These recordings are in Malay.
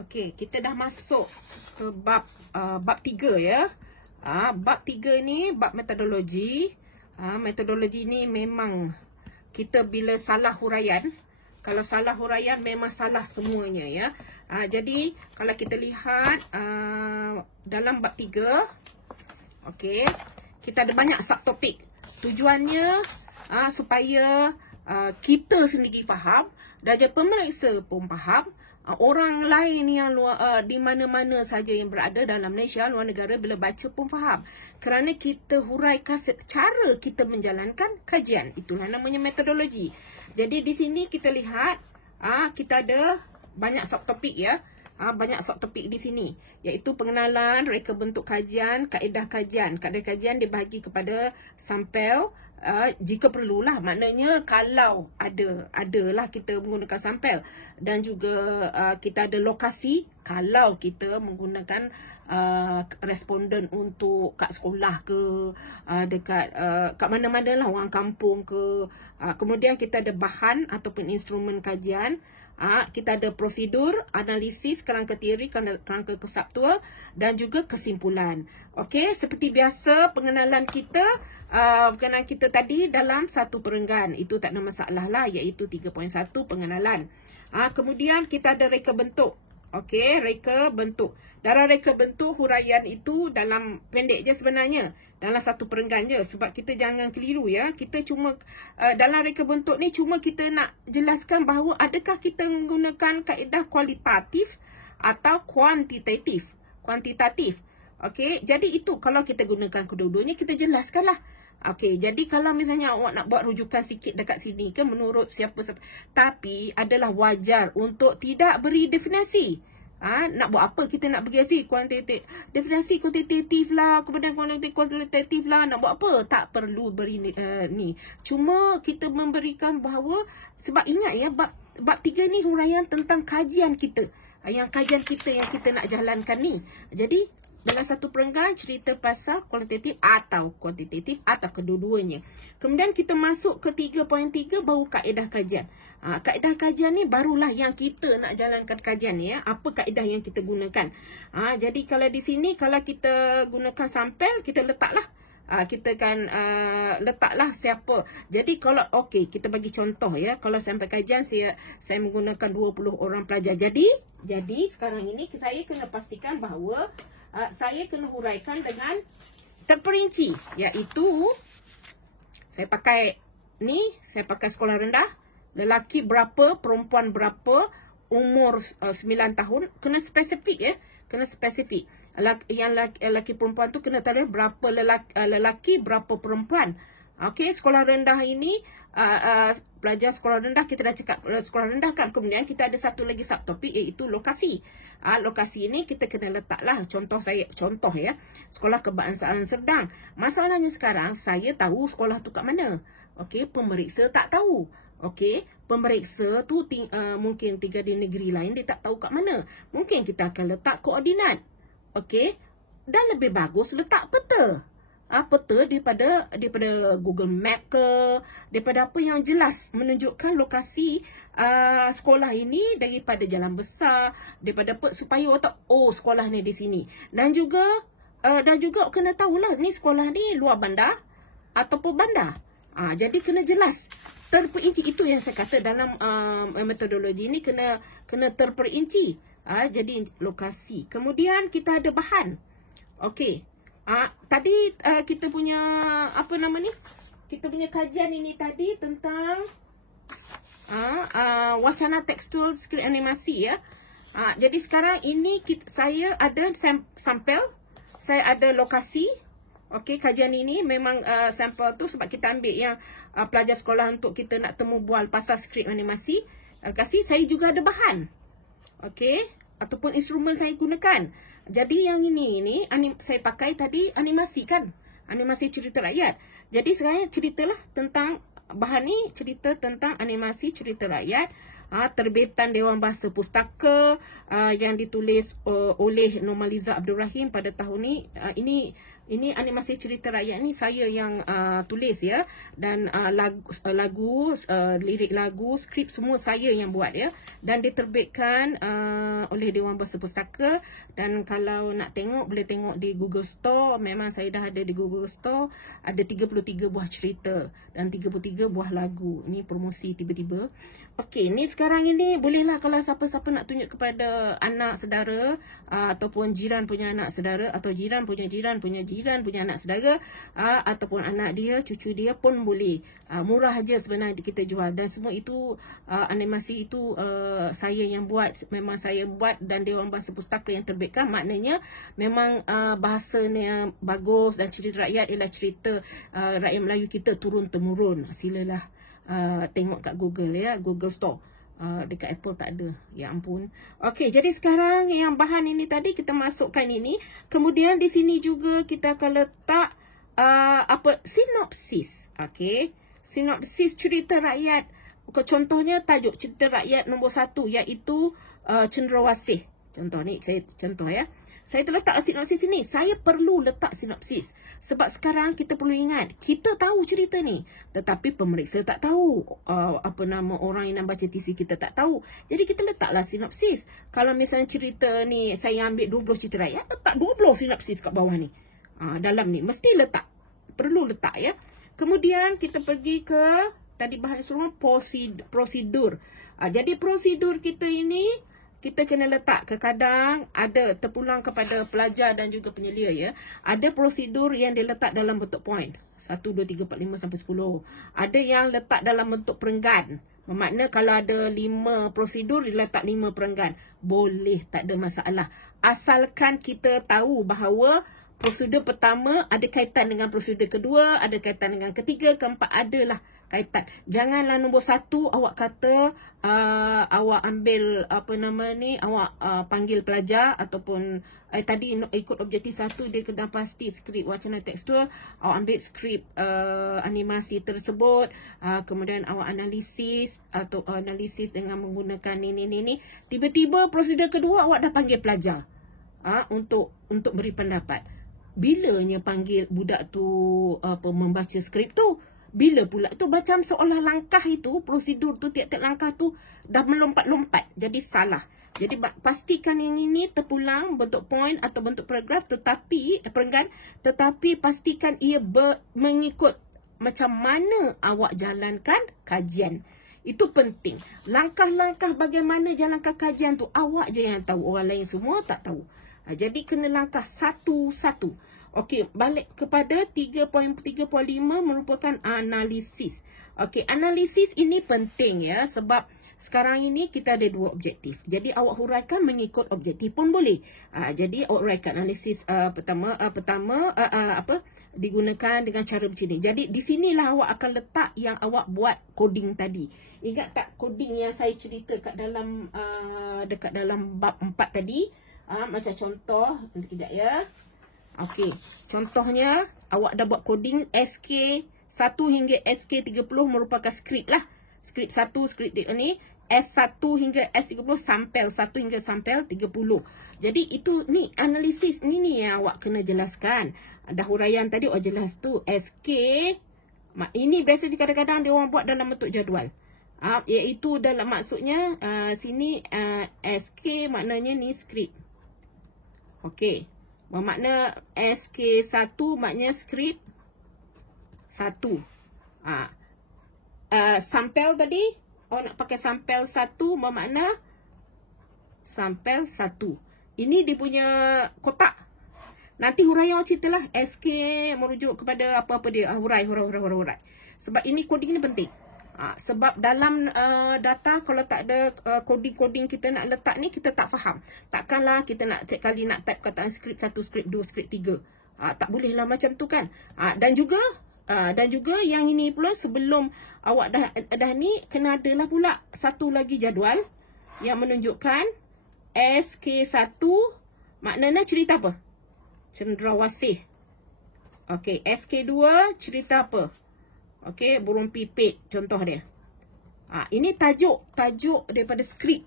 Okey, kita dah masuk ke bab 3 ya. Bab 3 ni bab metodologi. Metodologi ni memang kita bila salah huraian, kalau salah huraian memang salah semuanya ya. Jadi kalau kita lihat dalam bab 3, okey, kita ada banyak subtopik. Tujuannya supaya kita sendiri faham dan pemeriksa pun faham, orang lain yang di mana-mana saja yang berada dalam Malaysia, luar negara, bila baca pun faham. Kerana kita huraikan cara kita menjalankan kajian. Itulah namanya metodologi. Jadi di sini kita lihat kita ada banyak subtopik ya. Banyak subtopik di sini, iaitu pengenalan, reka bentuk kajian, kaedah kajian. Kaedah kajian dibahagi kepada sampel jika perlulah, maknanya kalau adalah kita menggunakan sampel, dan juga kita ada lokasi kalau kita menggunakan responden untuk kat sekolah ke, dekat kat mana-mana lah, orang kampung ke. Kemudian kita ada bahan ataupun instrumen kajian. Kita ada prosedur, analisis, kerangka teori, kerangka konseptual dan juga kesimpulan. Okey, seperti biasa pengenalan kita tadi dalam satu perenggan. Itu tak ada masalah lah, iaitu 3.1 pengenalan. Kemudian kita ada reka bentuk. Okey, reka bentuk. Dalam reka bentuk, huraian itu dalam pendek je sebenarnya. Dalam satu perenggan je. Sebab kita jangan keliru ya. Kita cuma, dalam reka bentuk ni cuma kita nak jelaskan bahawa adakah kita menggunakan kaedah kualitatif atau kuantitatif. Okey, jadi itu kalau kita gunakan kedua-duanya, kita jelaskanlah. Okey, jadi kalau misalnya awak nak buat rujukan sikit dekat sini ke menurut siapa-siapa, tapi adalah wajar untuk tidak beri definisi. Nak buat apa kita nak bagi hasil kuantitatif, definisi kuantitatif lah, kemudian kualitatif lah, nak buat apa? Tak perlu beri ni. Cuma kita memberikan bahawa, sebab ingat ya, bab 3 ni huraian tentang kajian kita. Yang kajian kita yang kita nak jalankan ni. Jadi dalam satu perenggan cerita pasal kualitatif atau kuantitatif atau kedua-duanya. Kemudian kita masuk ke 3.3 baru kaedah kajian. Kaedah kajian ni barulah yang kita nak jalankan kajian ni ya. Apa kaedah yang kita gunakan. Jadi kalau di sini kalau kita gunakan sampel, kita letaklah. Kita kan letaklah siapa. Jadi kalau okey, kita bagi contoh ya. Kalau sampel kajian saya menggunakan 20 orang pelajar. Jadi sekarang ini saya kena pastikan bahawa saya kena huraikan dengan terperinci, iaitu saya pakai sekolah rendah, lelaki berapa, perempuan berapa, umur 9 tahun, kena spesifik ya, kena spesifik. Yang lelaki perempuan tu kena tahu berapa lelaki berapa perempuan. Okey, sekolah rendah ini pelajar sekolah rendah, kita dah cakap sekolah rendah kan. Kemudian kita ada satu lagi subtopik, iaitu lokasi. Lokasi ini kita kena letaklah contoh ya, sekolah kebangsaan Serdang. Masalahnya sekarang saya tahu sekolah tu kat mana. Okey, pemeriksa tak tahu. Okey, pemeriksa tu mungkin tinggal di negeri lain, dia tak tahu kat mana. Mungkin kita akan letak koordinat. Okey, dan lebih bagus letak peta. Peta daripada Google Map ke, daripada apa yang jelas menunjukkan lokasi sekolah ini, daripada jalan besar, daripada apa, supaya awak tahu sekolah ni di sini. Dan juga kena tahulah ni sekolah ni luar bandar ataupun bandar. Jadi kena jelas, terperinci. Itu yang saya kata dalam metodologi ni kena terperinci. Jadi lokasi. Kemudian kita ada bahan. Okey. Tadi kita punya kita punya kajian ini tadi tentang wacana tekstual skrip animasi ya. Jadi sekarang ini saya ada sampel, saya ada lokasi. Okey, kajian ini memang sampel tu sebab kita ambil yang pelajar sekolah untuk kita nak temu bual pasal skrip animasi. Lokasi, saya juga ada bahan. Okey, ataupun instrumen saya gunakan. Jadi yang ini saya pakai tadi animasi kan. Animasi cerita rakyat. Jadi sekarang ceritalah tentang bahan ni, cerita tentang animasi cerita rakyat. Terbitan Dewan Bahasa Pustaka yang ditulis oleh Normaliza Abdul Rahim pada tahun ni. Ini animasi cerita rakyat ni saya yang tulis ya. Dan lirik lagu, skrip semua saya yang buat ya. Dan diterbitkan oleh Dewan Bahasa Pustaka. Dan kalau nak tengok, boleh tengok di Google Store. Memang saya dah ada di Google Store. Ada 33 buah cerita dan 33 buah lagu. Ini promosi tiba-tiba. Okey, ni sekarang ini bolehlah kalau siapa-siapa nak tunjuk kepada anak saudara ataupun jiran punya anak saudara, atau jiran punya anak saudara, ataupun anak dia, cucu dia pun boleh. Murah aja sebenarnya kita jual. Dan semua itu animasi itu saya yang buat. Memang saya buat dan Dewan Bahasa Pustaka yang terbitkan. Maknanya memang bahasanya bagus dan cerita rakyat ialah cerita rakyat Melayu kita turun-temurun. Silalah tengok kat Google ya, Google Store. Dekat Apple tak ada. Ya ampun. Okey, jadi sekarang yang bahan ini tadi kita masukkan ini. Kemudian di sini juga kita akan letak sinopsis. Okey. Sinopsis cerita rakyat. Contohnya tajuk cerita rakyat nombor 1 iaitu Cenderawasih. Contoh ni contoh ya. Saya terletak sinopsis ini. Saya perlu letak sinopsis. Sebab sekarang kita perlu ingat, kita tahu cerita ni. Tetapi pemeriksa tak tahu. Apa nama orang yang nak baca TC kita tak tahu. Jadi kita letaklah sinopsis. Kalau misalnya cerita ni, saya ambil 20 cerita rakyat, letak 20 sinopsis kat bawah ni. Dalam ni. Mesti letak. Perlu letak ya. Kemudian kita pergi ke, tadi bahan semua, prosedur. Jadi prosedur kita ini, kita kena letak, kadang ada terpulang kepada pelajar dan juga penyelia ya. Ada prosedur yang diletak dalam bentuk poin. 1, 2, 3, 4, 5 sampai 10. Ada yang letak dalam bentuk perenggan. Bermakna kalau ada 5 prosedur, diletak 5 perenggan. Boleh, tak ada masalah. Asalkan kita tahu bahawa prosedur pertama ada kaitan dengan prosedur kedua, ada kaitan dengan ketiga, keempat, adalah kaitan. Janganlah nombor 1 awak kata awak ambil apa nama ni, awak panggil pelajar ataupun tadi ikut objektif 1 dia kena pasti skrip wacana tekstual, awak ambil skrip animasi tersebut, kemudian awak analisis atau analisis dengan menggunakan ni. Tiba-tiba prosedur kedua awak dah panggil pelajar untuk beri pendapat. Bilanya panggil budak tu membaca skrip tu? Bila pula tu macam seolah langkah itu, prosedur tu, tiap-tiap langkah tu dah melompat-lompat. Jadi salah. Jadi pastikan yang ini terpulang bentuk poin atau bentuk paragraf, tetapi perenggan, tetapi pastikan ia mengikut macam mana awak jalankan kajian. Itu penting. Langkah-langkah bagaimana jalankan kajian tu awak je yang tahu, orang lain semua tak tahu. Jadi kena langkah satu-satu. Okey, balik kepada 3.3.5 merupakan analisis. Okey, analisis ini penting ya, sebab sekarang ini kita ada 2 objektif. Jadi awak huraikan mengikut objektif pun boleh. Jadi awak huraikan analisis pertama digunakan dengan cara macam ni. Jadi di sinilah awak akan letak yang awak buat coding tadi. Ingat tak coding yang saya cerita kat dalam dekat dalam bab 4 tadi? Macam contoh, sekejap ya. Okey, contohnya awak dah buat coding SK1 hingga SK30 merupakan skrip lah. Skrip 1, skrip ni S1 hingga S30, sampel 1 hingga sampel 30. Jadi itu ni analisis ni yang awak kena jelaskan. Dah huraian tadi awak jelas tu SK. Ini biasa kadang-kadang dia orang buat dalam bentuk jadual. Iaitu dalam maksudnya sini SK maknanya ni skrip. Okey. Bermakna SK1 maknanya skrip 1. Sampel tadi, nak pakai sampel 1 bermakna sampel 1. Ini dia punya kotak. Nanti huraian ceritalah SK merujuk kepada apa-apa dia. Hurai. Sebab ini coding ni penting. Sebab dalam data kalau tak ada coding-coding kita nak letak ni, kita tak faham. Takkanlah kita nak setiap kali nak type kataan skrip 1, skrip 2, skrip 3. Tak boleh lah macam tu kan. Dan juga yang ini pula sebelum awak dah ni, kena adalah pula satu lagi jadual yang menunjukkan SK1 maknanya cerita apa? Cenderawasih. Okey, SK2 cerita apa? Okey, burung pipit contoh dia. Ini tajuk daripada skrip.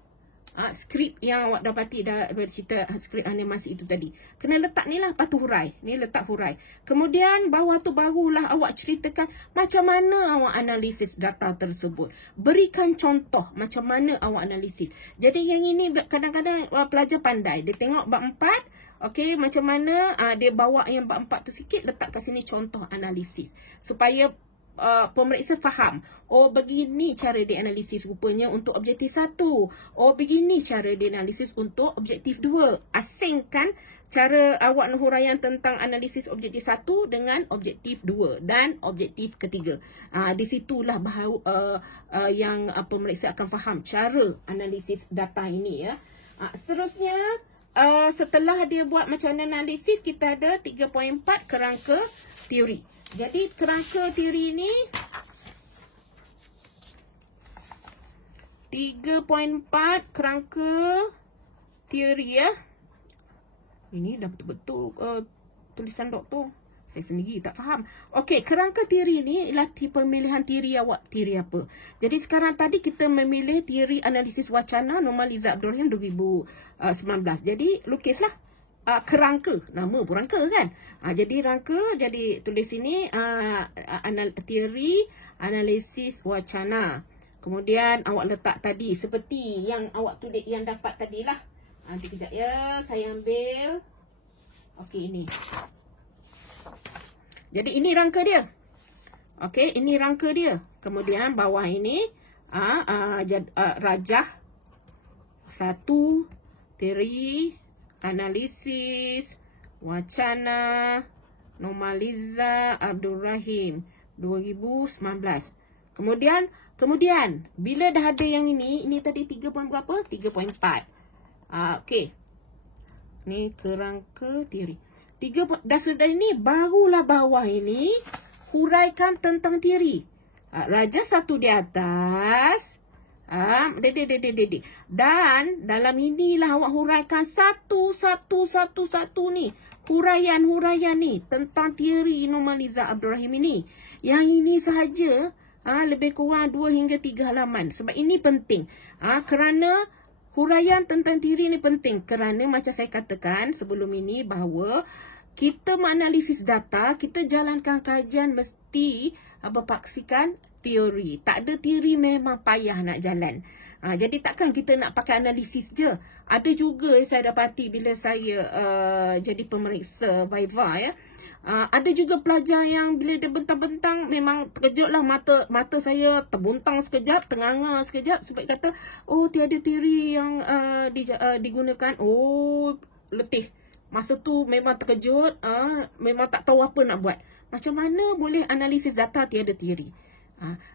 skrip yang awak dapati dari cerita skrip animasi itu tadi. Kena letak ni lah, lepas tu hurai. Ni letak hurai. Kemudian bawah tu barulah awak ceritakan macam mana awak analisis data tersebut. Berikan contoh macam mana awak analisis. Jadi yang ini kadang-kadang pelajar pandai. Dia tengok bab 4. Okey, macam mana dia bawa yang bab 4 tu sikit, letak kat sini contoh analisis. Supaya pemeriksa faham. Oh, begini cara dia analisis rupanya untuk objektif 1. Oh, begini cara dia analisis untuk objektif 2. Asingkan cara awak huraian tentang analisis objektif 1 dengan objektif 2 dan objektif ketiga. Di situlah bahawa yang pemeriksa akan faham cara analisis data ini ya. Seterusnya, setelah dia buat macam analisis, kita ada 3.4 kerangka teori. Jadi kerangka teori ni 3.4 kerangka teori ya. Ini dah betul-betul tulisan doktor. Saya sendiri tak faham. Okey, kerangka teori ni ialah pemilihan teori awak. Teori apa? Jadi sekarang tadi kita memilih teori analisis wacana Norma Liza Abdul Rahim 2019. Jadi lukislah kerangka. Nama pun rangka kan? Jadi rangka, jadi tulis sini teori analisis wacana. Kemudian awak letak tadi seperti yang awak tulis yang dapat tadilah. Nanti kejap ya, saya ambil. Okey, ini. Jadi ini rangka dia. Okey, ini rangka dia. Kemudian bawah ini rajah 1 teori analisis wacana Norma Liza Abdul Rahim 2019. Kemudian bila dah ada yang ini tadi 3 berapa? 3.4. Okey. Ni kerangka teori. 3 dah sudah ini, barulah bawah ini huraikan tentang teori. Rajah 1 di atas. Dan dalam inilah awak huraikan satu ni. Huraian ni tentang teori Norma Liza Abdul Rahim ini. Yang ini sahaja lebih kurang 2 hingga 3 halaman. Sebab ini penting. Kerana huraian tentang teori ini penting. Kerana macam saya katakan sebelum ini bahawa kita menganalisis data, kita jalankan kajian mesti berpaksikan teori. Tak ada teori memang payah nak jalan. Jadi takkan kita nak pakai analisis je. Ada juga saya dapati bila saya jadi pemeriksa Viva ya. Ada juga pelajar yang bila dia bentang-bentang memang terkejutlah, mata saya terbuntang sekejap, ternganga sekejap sebab kata oh tiada teori yang digunakan. Oh, letih. Masa tu memang terkejut, memang tak tahu apa nak buat. Macam mana boleh analisis data tiada teori?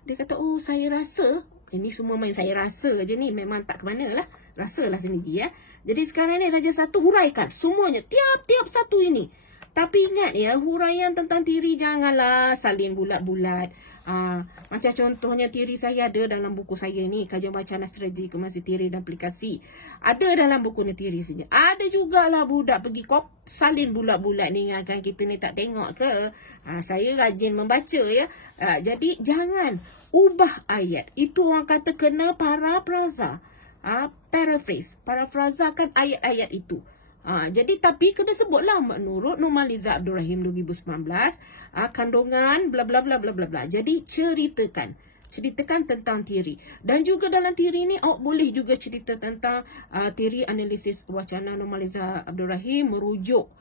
Dia kata, oh saya rasa, ini semua main saya rasa je ni, memang tak ke mana lah, rasalah sendiri ya. Jadi sekarang ni rajah 1 huraikan semuanya, tiap-tiap satu ini. Tapi ingat ya, huraian tentang teori janganlah salin bulat-bulat. Macam contohnya teori saya ada dalam buku saya ni, Kajian Wacana Strategi Komunikasi Teori dan Aplikasi. Ada dalam buku ni teori saja. Ada jugalah budak pergi salin bulat-bulat ni, ingatkan kita ni tak tengok ke? Saya rajin membaca ya. Jadi jangan ubah ayat. Itu orang kata kena parafraza. Paraphrase. Parafrazakan ayat-ayat itu. Jadi tapi kena sebutlah menurut Norma Liza Abdul Rahim 2019 kandungan bla bla bla bla bla bla. Jadi ceritakan tentang teori. Dan juga dalam teori ni awak boleh juga cerita tentang teori analisis wacana Norma Liza Abdul Rahim merujuk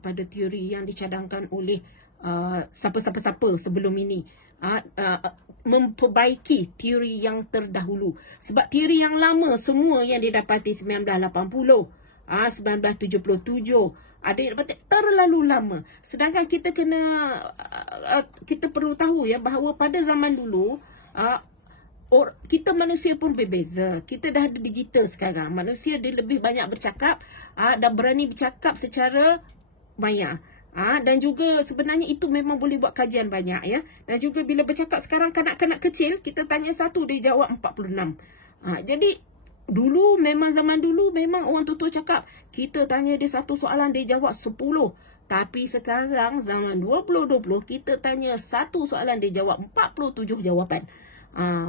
kepada teori yang dicadangkan oleh siapa-siapa sebelum ini. Memperbaiki teori yang terdahulu. Sebab teori yang lama semua yang didapati 1980 1977 ada yang dapat terlalu lama. Sedangkan kita kita perlu tahu ya bahawa pada zaman dulu kita manusia pun berbeza. Kita dah ada digital sekarang. Manusia dia lebih banyak bercakap dan berani bercakap secara maya. Dan juga sebenarnya itu memang boleh buat kajian banyak ya. Dan juga bila bercakap sekarang kanak-kanak kecil, kita tanya 1 dia jawab 46. Jadi zaman dulu memang orang tua cakap, kita tanya dia 1 soalan dia jawab 10. Tapi sekarang zaman 2020 kita tanya 1 soalan dia jawab 47 jawapan.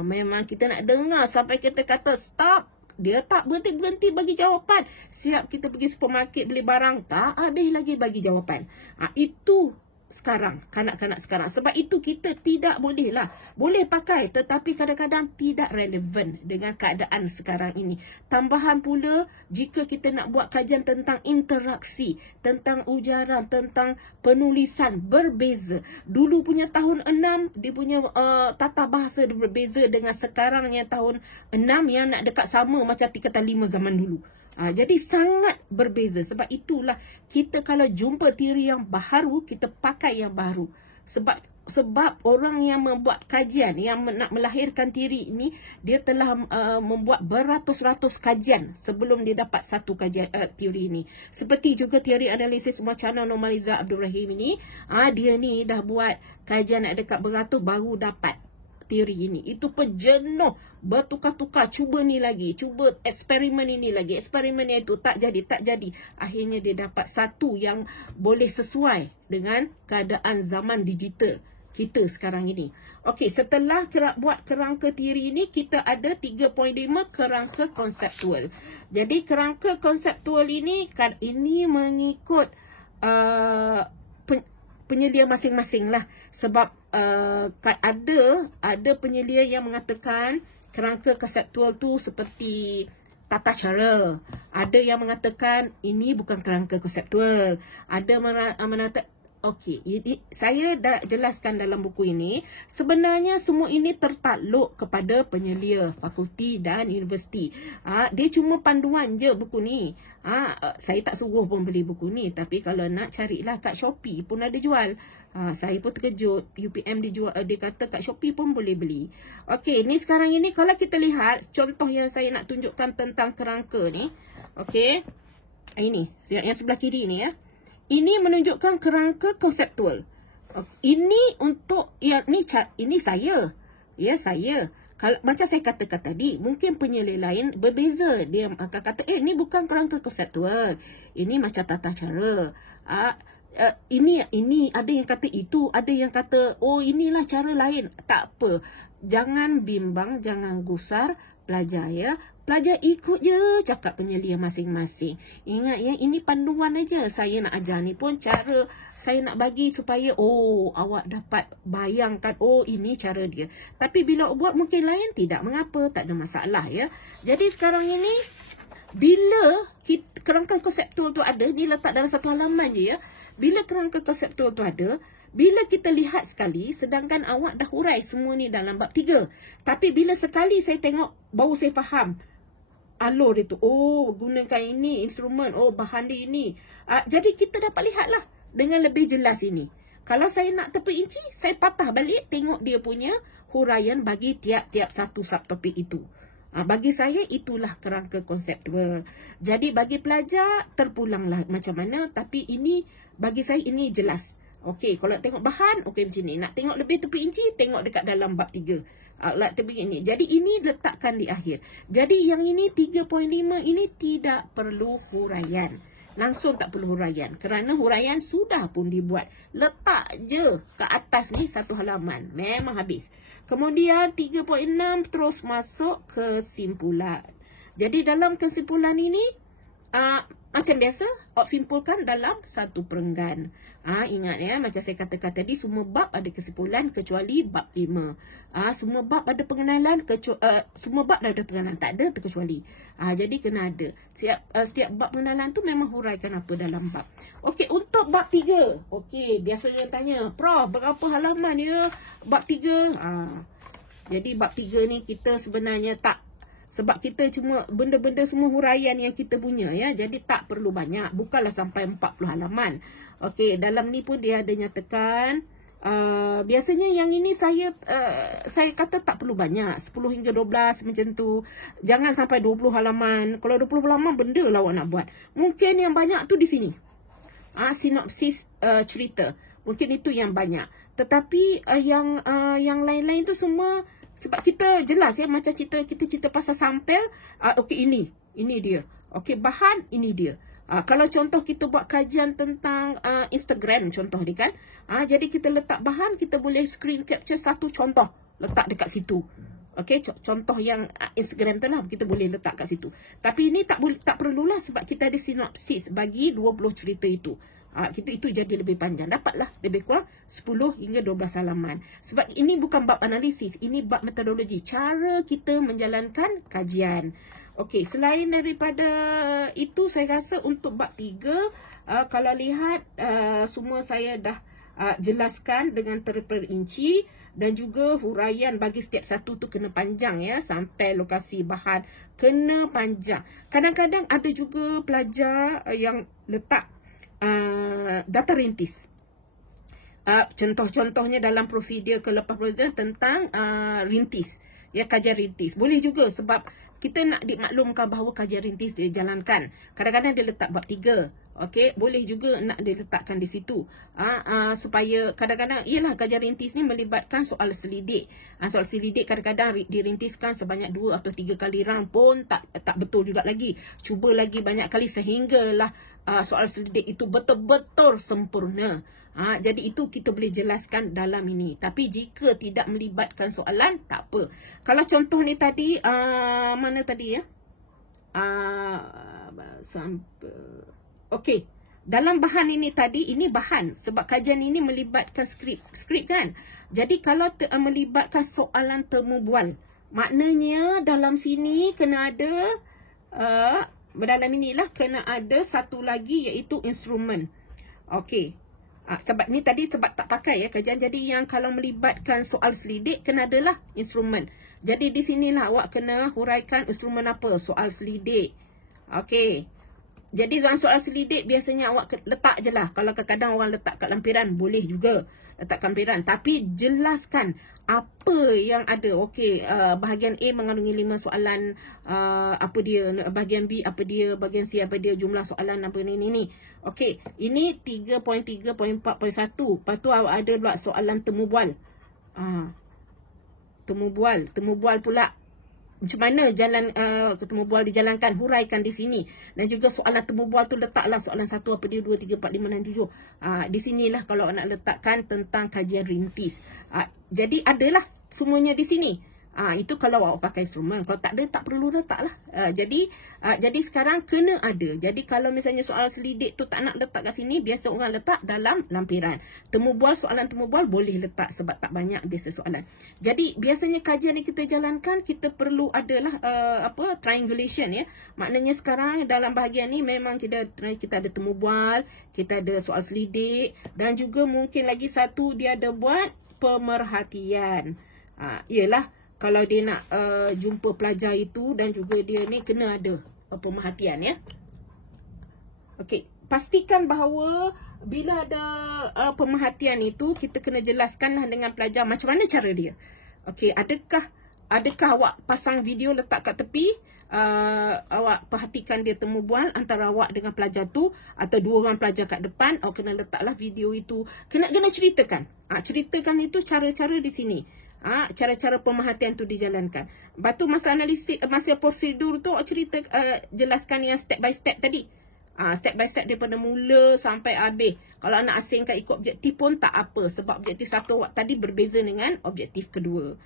Memang kita nak dengar sampai kita kata stop, Dia tak berhenti-berhenti bagi jawapan. Siap kita pergi supermarket beli barang, tak habis lagi bagi jawapan. Itu sekarang, kanak-kanak sekarang. Sebab itu kita tidak boleh lah. Boleh pakai, tetapi kadang-kadang tidak relevan dengan keadaan sekarang ini. Tambahan pula, jika kita nak buat kajian tentang interaksi, tentang ujaran, tentang penulisan, berbeza. Dulu punya tahun 6, dia punya tata bahasa berbeza dengan sekarangnya tahun 6 yang nak dekat sama macam tingkatan 5 zaman dulu. Jadi sangat berbeza. Sebab itulah kita kalau jumpa teori yang baru, kita pakai yang baru. Sebab orang yang membuat kajian, yang nak melahirkan teori ini, dia telah membuat beratus-ratus kajian sebelum dia dapat satu kajian teori ini. Seperti juga teori analisis wacana Normaliza Abdul Rahim ini, dia ni dah buat kajian nak dekat beratus baru dapat teori ini. Itu pejenuh, bertukar-tukar, cuba ni lagi, cuba eksperimen ini lagi, eksperimen itu tak jadi. Akhirnya dia dapat satu yang boleh sesuai dengan keadaan zaman digital kita sekarang ini. Okey, setelah buat kerangka teori ini, kita ada 3.5 kerangka konseptual. Jadi kerangka konseptual ini mengikut penyelia masing-masing lah. Sebab ada penyelia yang mengatakan kerangka konseptual tu seperti tata cara. Ada yang mengatakan ini bukan kerangka konseptual. Ada mengatakan, okey, saya dah jelaskan dalam buku ini. Sebenarnya semua ini tertakluk kepada penyelia fakulti dan universiti. Dia cuma panduan je buku ni. Saya tak suruh pun beli buku ni. Tapi kalau nak carilah kat Shopee pun ada jual. Saya pun terkejut. UPM dia kata kat Shopee pun boleh beli. Okey, ni sekarang ini kalau kita lihat contoh yang saya nak tunjukkan tentang kerangka ni. Okey, ini yang sebelah kiri ni ya. Ini menunjukkan kerangka konseptual. Ini untuk ini saya. Ya, saya. Kalau macam saya katakan tadi, mungkin penyelia lain berbeza. Dia akan kata, ini bukan kerangka konseptual. Ini macam tata cara. Ini ada yang kata itu, ada yang kata, oh inilah cara lain. Tak apa. Jangan bimbang, jangan gusar, pelajar ya. Pelajar ikut je cakap penyelia masing-masing. Ingat ya, ini panduan aja. Saya nak ajar ni pun cara saya nak bagi supaya awak dapat bayangkan ini cara dia. Tapi bila buat mungkin lain tidak mengapa, tak ada masalah ya. Jadi sekarang ini bila kerangka konseptual tu ada, ni letak dalam satu halaman je ya. Bila kerangka konseptual tu ada, bila kita lihat sekali, sedangkan awak dah hurai semua ni dalam bab 3. Tapi bila sekali saya tengok, baru saya faham alur itu. Gunakan ini instrumen. Bahan dia ini. Jadi kita dapat lihatlah dengan lebih jelas ini. Kalau saya nak terperinci, saya patah balik tengok dia punya huraian bagi tiap-tiap satu subtopik itu. Bagi saya itulah kerangka konseptual. Jadi bagi pelajar terpulanglah macam mana. Tapi ini bagi saya ini jelas. Okey, kalau tengok bahan, okey macam ni. Nak tengok lebih terperinci, tengok dekat dalam bab 3. Ini. Jadi ini letakkan di akhir. Jadi yang ini 3.5 ini tidak perlu huraian. Langsung tak perlu huraian. Kerana huraian sudah pun dibuat. Letak je ke atas ni satu halaman. Memang habis. Kemudian 3.6 terus masuk kesimpulan. Jadi dalam kesimpulan ini, macam biasa, simpulkan dalam satu perenggan. Ingat ya, macam saya katakan tadi, semua bab ada kesimpulan kecuali bab 5. Semua bab ada pengenalan, semua bab ada pengenalan, tak ada terkecuali. Jadi kena ada. Setiap bab pengenalan tu memang huraikan apa dalam bab. Okey, untuk bab 3. Okey, biasa dia tanya, Prof, berapa halaman ya bab 3? Jadi bab 3 ni kita sebenarnya tak, sebab kita cuma benda-benda semua huraian yang kita punya ya. Jadi tak perlu banyak. Bukanlah sampai 40 halaman. Okey, dalam ni pun dia ada nyatakan. Biasanya yang ini saya kata tak perlu banyak. 10 hingga 12 macam tu. Jangan sampai 20 halaman. Kalau 20 halaman benda lah awak nak buat. Mungkin yang banyak tu di sini. Sinopsis cerita. Mungkin itu yang banyak. Tetapi yang lain-lain tu semua, sebab kita jelas ya, macam kita cerita pasal sampel. Okey, ini dia. Okey, bahan ini dia. Kalau contoh kita buat kajian tentang Instagram contoh ni kan. Jadi kita letak bahan, kita boleh screen capture satu contoh, letak dekat situ. Okey, contoh yang Instagram tu lah kita boleh letak kat situ. Tapi ini tak perlulah sebab kita ada sinopsis bagi 20 cerita itu. Itu jadi lebih panjang. Dapatlah lebih kurang 10 hingga 12 halaman. Sebab ini bukan bab analisis, ini bab metodologi. Cara kita menjalankan kajian. Okey, selain daripada itu saya rasa untuk bab 3 kalau lihat semua saya dah jelaskan dengan terperinci. Dan juga huraian bagi setiap satu tu kena panjang ya, sampai lokasi bahan kena panjang. Kadang-kadang ada juga pelajar yang letak data rintis. Contoh-contohnya dalam prosedur kelepas prosedur tentang rintis, ya, kajian rintis. Boleh juga sebab kita nak dimaklumkan bahawa kajian rintis dijalankan. Kadang-kadang dia letak bab 3. Okey, boleh juga nak diletakkan di situ. Supaya kadang-kadang ialah kajian rintis ni melibatkan soal selidik. Soal selidik kadang-kadang dirintiskan sebanyak 2 atau 3 kali round pun tak betul juga lagi. Cuba lagi banyak kali sehinggalah soal selidik itu betul-betul sempurna. Jadi itu kita boleh jelaskan dalam ini. Tapi jika tidak melibatkan soalan, tak apa. Kalau contoh ni tadi, mana tadi ya? Okey, dalam bahan ini tadi, ini bahan. Sebab kajian ini melibatkan skrip kan? Jadi kalau melibatkan soalan temu bual, maknanya dalam sini kena ada, dalam inilah kena ada satu lagi iaitu instrumen. Okey. Sebab ni tadi sebab tak pakai ya kajian. Jadi yang kalau melibatkan soal selidik kena adalah instrumen. Jadi di sinilah awak kena huraikan instrumen apa? Soal selidik. Okey. Jadi dalam soal selidik biasanya awak letak je lah. Kalau kadang-kadang orang letak kat lampiran boleh juga letak lampiran. Tapi jelaskan apa yang ada. Okey, bahagian A mengandungi 5 soalan, apa dia, bahagian B apa dia, bahagian C apa dia, jumlah soalan apa ni. Okey, ini 3.3.4.1. Lepas tu awak ada pula soalan temu bual. Temu bual pula. Macam mana jalan temu bual dijalankan, huraikan di sini. Dan juga soalan temu bual tu letaklah soalan 1 apa dia, 2, 3, 4, 5 dan 7. Di sinilah kalau nak letakkan tentang kajian rintis. Jadi adalah semuanya di sini. Itu kalau awak pakai instrumen. Kalau tak ada, tak perlu letaklah. Jadi sekarang kena ada. Jadi kalau misalnya soalan selidik tu tak nak letak kat sini, biasa orang letak dalam lampiran. Soalan temu bual boleh letak sebab tak banyak biasa soalan. Jadi biasanya kajian yang kita jalankan, kita perlu adalah triangulation ya. Maknanya sekarang dalam bahagian ni memang kita ada temu bual, kita ada soal selidik, dan juga mungkin lagi satu dia ada buat pemerhatian. Ialah kalau dia nak jumpa pelajar itu dan juga dia ni kena ada pemerhatian ya. Okey, pastikan bahawa bila ada pemerhatian itu kita kena jelaskanlah dengan pelajar macam mana cara dia. Okey, adakah awak pasang video letak kat tepi, awak perhatikan dia temu bual antara awak dengan pelajar tu, atau 2 orang pelajar kat depan, awak kena letaklah video itu. Kena ceritakan. Ceritakan itu cara-cara di sini. Cara-cara pemerhatian tu dijalankan. Lepas tu masa analisis, masa prosedur tu cerita, jelaskan yang step by step tadi. Step by step daripada mula sampai habis. Kalau nak asingkan ikut objektif pun tak apa. Sebab objektif satu awak tadi berbeza dengan objektif kedua.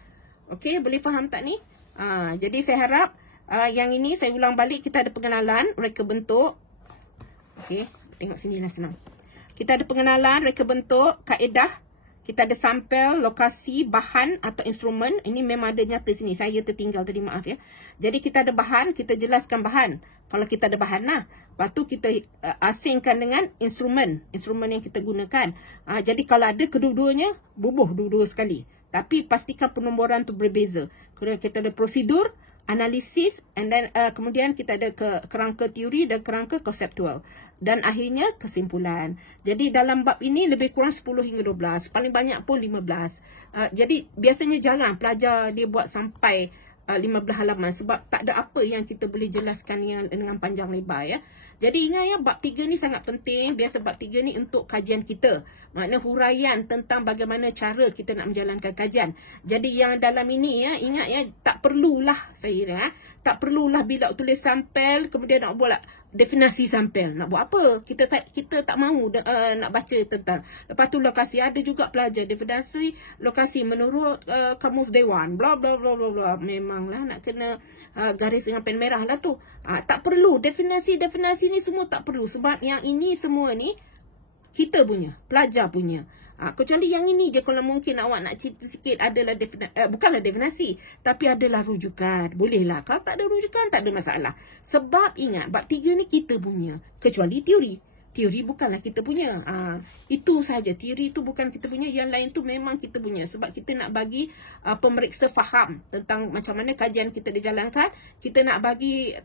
Okey, boleh faham tak ni? Jadi saya harap yang ini saya ulang balik. Kita ada pengenalan, reka bentuk. Okey, tengok sini lah senang. Kita ada pengenalan, reka bentuk, kaedah. Kita ada sampel, lokasi, bahan atau instrumen. Ini memang ada nyata sini. Saya tertinggal tadi, maaf ya. Jadi kita ada bahan, kita jelaskan bahan. Kalau kita ada bahan lah. Lepas tu kita asingkan dengan instrumen. Instrumen yang kita gunakan. Jadi kalau ada kedua-duanya, bubuh dua-dua sekali. Tapi pastikan penomboran tu berbeza. Kemudian kita ada prosedur, analisis, and then kemudian kita ada kerangka teori dan kerangka konseptual. Dan akhirnya kesimpulan. Jadi dalam bab ini lebih kurang 10 hingga 12. Paling banyak pun 15. Jadi biasanya jarang pelajar dia buat sampai 15 halaman. Sebab tak ada apa yang kita boleh jelaskan yang dengan panjang lebar ya. Jadi ingat ya, bab 3 ni sangat penting. Biasa bab 3 ni untuk kajian kita. Maknanya huraian tentang bagaimana cara kita nak menjalankan kajian. Jadi yang dalam ini ya, ingat ya, tak perlulah saya tak perlulah bila tulis sampel kemudian nak buat definisi sampel. Nak buat apa? Kita tak mahu nak baca tentang. Lepas tu lokasi, ada juga pelajar definisi lokasi menurut Kamus Dewan, bla bla bla bla bla. Memanglah nak kena garis dengan pen merah lah tu. Tak perlu definisi ni semua, tak perlu, sebab yang ini semua ni kita punya, pelajar punya. Kecuali yang ini je, kalau mungkin awak nak cerita sikit adalah bukanlah definisi, tapi adalah rujukan. Bolehlah. Kalau tak ada rujukan, tak ada masalah. Sebab ingat, bab 3 ni kita punya. Kecuali teori. Teori bukanlah kita punya. Itu saja. Teori tu bukan kita punya. Yang lain tu memang kita punya. Sebab kita nak bagi pemeriksa faham tentang macam mana kajian kita dijalankan. Kita nak bagi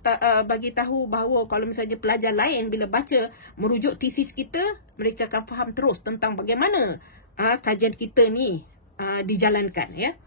tahu bahawa kalau misalnya pelajar lain bila baca merujuk tesis kita, mereka akan faham terus tentang bagaimana kajian kita ni dijalankan, ya.